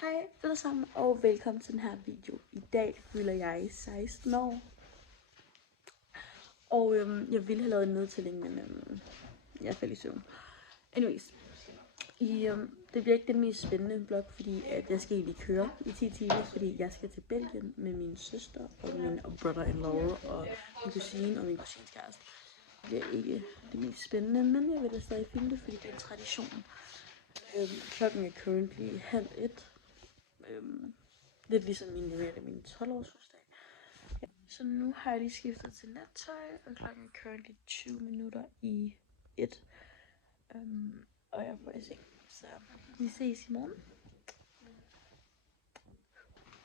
Hej alle sammen og velkommen til den her video. I dag fylder jeg 16 år. Og jeg ville have lavet en nedtælling, men jeg faldt i søvn. Anyways, det bliver ikke den mest spændende vlog, fordi at jeg skal egentlig køre i 10 timer, fordi jeg skal til Belgien med min søster og min brother-in-law og min kusine og min kusines kæreste. Det bliver ikke det mest spændende, men jeg vil da stadig filme det, fordi det er en tradition. Klokken er currently 12:30. Lidt ligesom min 12-års fødselsdag. Ja. Så nu har jeg lige skiftet til nattøj, og klokken er currently 20 minutter i 1. Og jeg er på i seng, så vi ses i morgen.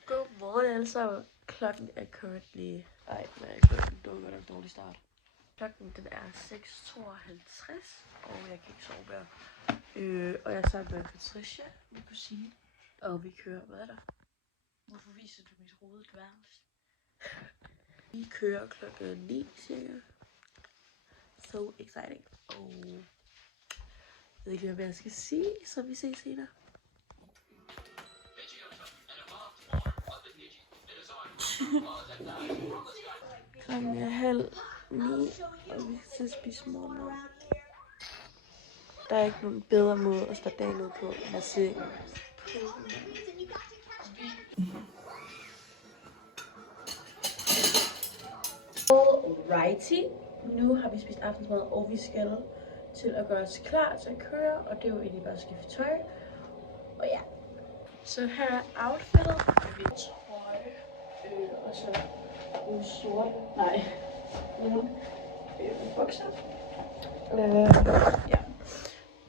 God morgen altså. Klokken er currently... Ej, hvad er klokken? Det var godt en dårlig start. Klokken den er 6:52, og jeg kan ikke sove mere. Og jeg er sammen med Patricia, min kusine, og vi kører, hvad er der? Hvorfor viser du mit rodet værelse? Vi kører klokken 9 cirka. So exciting. Og jeg ved ikke, hvad jeg skal sige, så vi ses senere. Klokken er 8:30, og vi skal spise morgenmad. Der er ikke nogen bedre måde at starte dagen ud på, end at se Alrighty, nu har vi spist aftensmad, og vi skal til at gøre os klar til at køre, og det er jo egentlig bare at skifte tøj. Og ja, så her er outfittet. Vi trøje, og så nogle sorte, nogle bukser. Ja.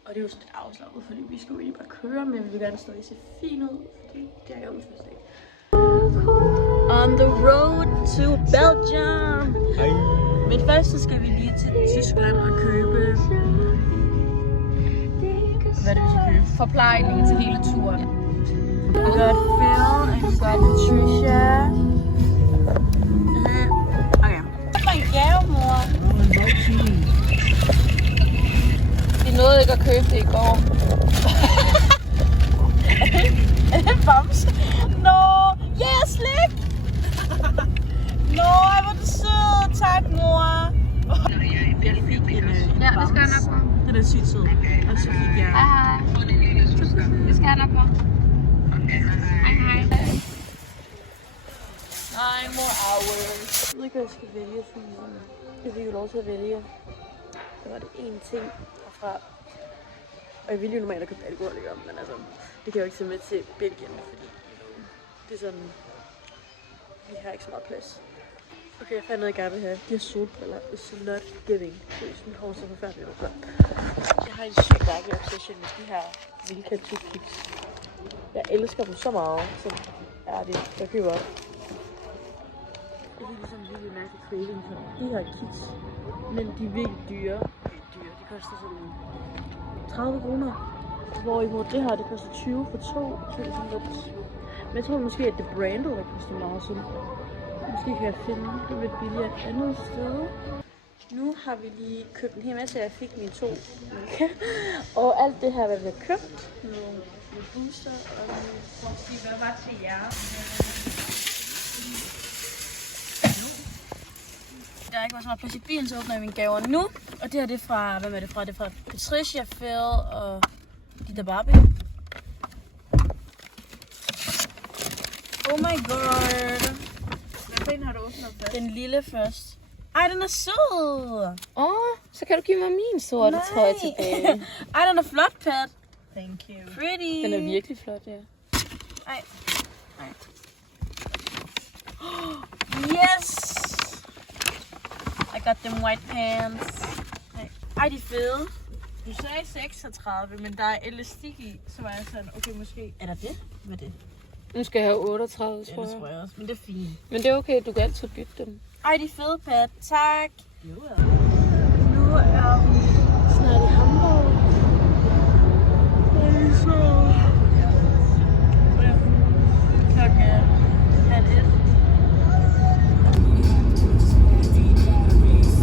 Og det er jo sådan lidt afslappet, fordi vi skal jo egentlig bare køre, men vi vil gerne stadig se fint ud, fordi det er jo min første dag. On the road to Belgium! Men først så skal vi lige til Tyskland og købe... Hvad er det, vi skal købe? Forplejning til hele turen. Ja. We got Phil and we got Patricia. Okay. Det var en gave, mor. Vi nåede ikke at købe det i går. Er det en bamse? Nå, yeah, slik! Nå, hvor er du sød. Tak, mor. Jeg fik en Ja, det skal jeg nok på. Den er sygt sød. Og så fik jeg... Hej. Det skal jeg nok på. Hej. 9 more hours. Jeg ved ikke, hvad jeg skal vælge, fordi jeg fik jo lov til at vælge. Der var det en ting herfra. Og jeg ville jo normalt have købt alkohol, men altså, det kan jeg jo ikke tage med til Belgien, fordi det er sådan, vi har ikke så meget plads. Okay, jeg fandt noget, jeg gerne vil have. De her solbriller is not giving. Seriøst, min hår er så forfærdeligt ud. Jeg har en sygt mærkelig obsession med de her Milka toothpicks. Jeg elsker dem så meget, så er det, jeg køber op. Jeg fik ligesom en virkelig mærkelig craving for de her kits, men de er virkelig dyre. De koster sådan 30 kroner. Hvorimod det her, det koster 20 for 2. Så det er sådan lidt... Men jeg tror måske, at det brandet, der koster meget sådan. Måske kan jeg finde det lidt billigere et andet sted. Nu har vi lige købt en hel masse, jeg fik mine 2 Milka. Og alt det her, hvad vi har købt. Nogle booster og nogle... Hvad var til jer? Der er ikke så meget plads i bilen, så åbner jeg mine gaver nu. Og det her det er fra, hvem er det fra? Det er fra Patricia, Phil og de der Barbie. Oh my god. Hvad har du åbnet først? Den lille først. Ej, den er sød. Så kan du give mig min sorte trøje tilbage. Ej, den er flot, Pat. Thank you. Pretty. Den er virkelig flot, ja. Ej. Yes! I got them white pants. Ej, de er fede. Du sagde 36, men der er elastik i, så var jeg sådan, okay, måske... Er der det? Hvad er det? Nu skal jeg have 38, tror jeg. Det tror jeg også, men det er fint. Men det er okay, du kan altid bytte dem. Ej, de er fede, Pat. Tak. Nu er vi snart i Hamburg. Klokken er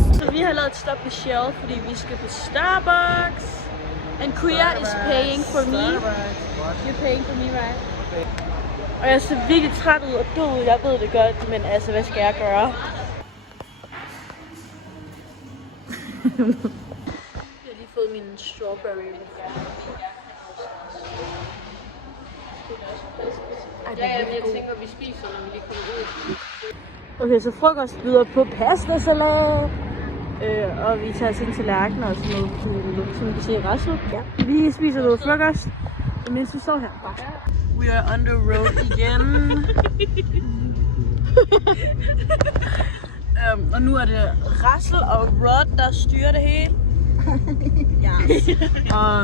12:30. Så vi har lavet et stop ved Shell, fordi vi skal på Starbucks. And Kuya is paying for me. You're paying for me, right? Og jeg ser virkelig træt ud og død. Jeg ved det godt, men altså, hvad skal jeg gøre? Jeg har lige fået min strawberry. Ja, jeg tænker, vi spiser, når vi lige kommer ud. Okay, så frokost byder på pastasalat. Og vi tager sin tallerkener og sådan noget, som vi kan se i Rassel. Ja. Vi spiser noget frokost, mens vi står her. We are on the road igen. Og nu er det Rassel og Rod, der styrer det hele. Yes. Og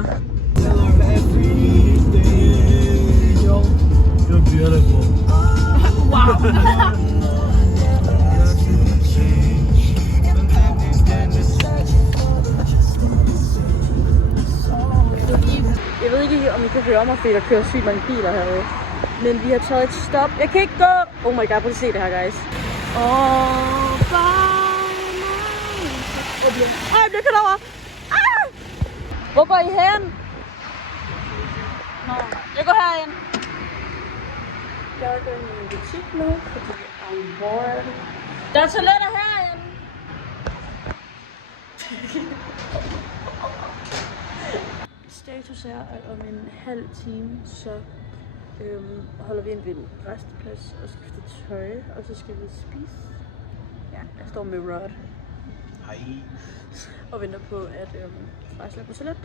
You're beautiful. wow. Jeg ved ikke, om I kan høre mig, fordi der kører sygt mange biler herude. Men vi har taget et stop. Jeg kan ikke gå! Oh my god, prøv at se det her, guys. Jeg bliver kørt over! Ah! Hvor går I hen? Nå, jeg går herind. Jeg går ind i en butik nu, fordi I'm bored. Der er toiletter herinde! Status er, at om en halv time, så holder vi ind ved en resteplads og skifter tøj, og så skal vi spise. Ja, jeg står med Rod. Hej. Og venter på, at Rassel er på toilet.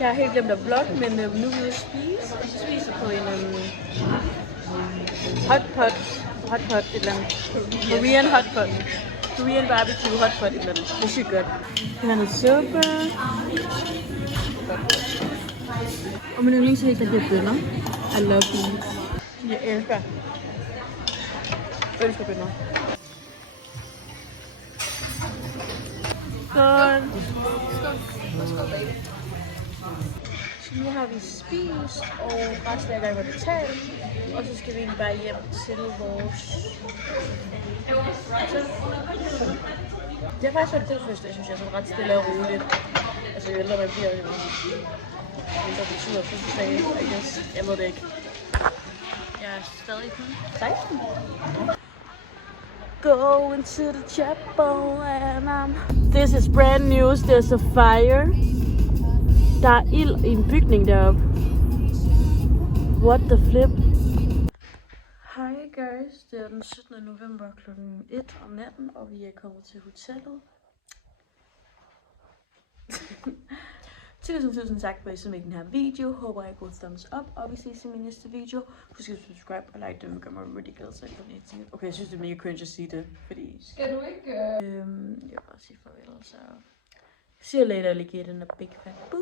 Jeg har helt glemt at vlogge, men nu er vi ude at spise. Og så spiser på en hotpot et eller andet. Korean hotpot. Korean barbecue hotpot et eller andet. Det er sygt godt. Jeg har noget suppe. Og min yndlingsret er de her bønner. I love them. Jeg elsker bønner. Godt. Så nu har vi spist, og resten er i gang med at betale. Og så skal vi egentlig bare hjem til vores... Det har faktisk været en god fødselsdag, synes jeg, sådan ret stille og roligt. Altså, jo ældre man bliver, jo mindre betyder fødselsdag, I guess. Jeg ved det ikke. Jeg er stadig kun 16. Going to the chapel and This is brand news, there's a fire. Der er ild i en bygning deroppe. What the flip? Hej guys, det er den 17. november kl. 1 om natten, og vi er kommet til hotellet. Tusind tak for at I så med den her video. Håber I går thumbs up, og vi ses i min næste video. Husk at subscribe og like det, gør mig rigtig glad, så jeg kan lide det. Okay, jeg synes det er mega cringe at sige det, fordi... Skal du ikke... Jeg vil bare sige farvel, så... See you later, alligator, and a big fat boo.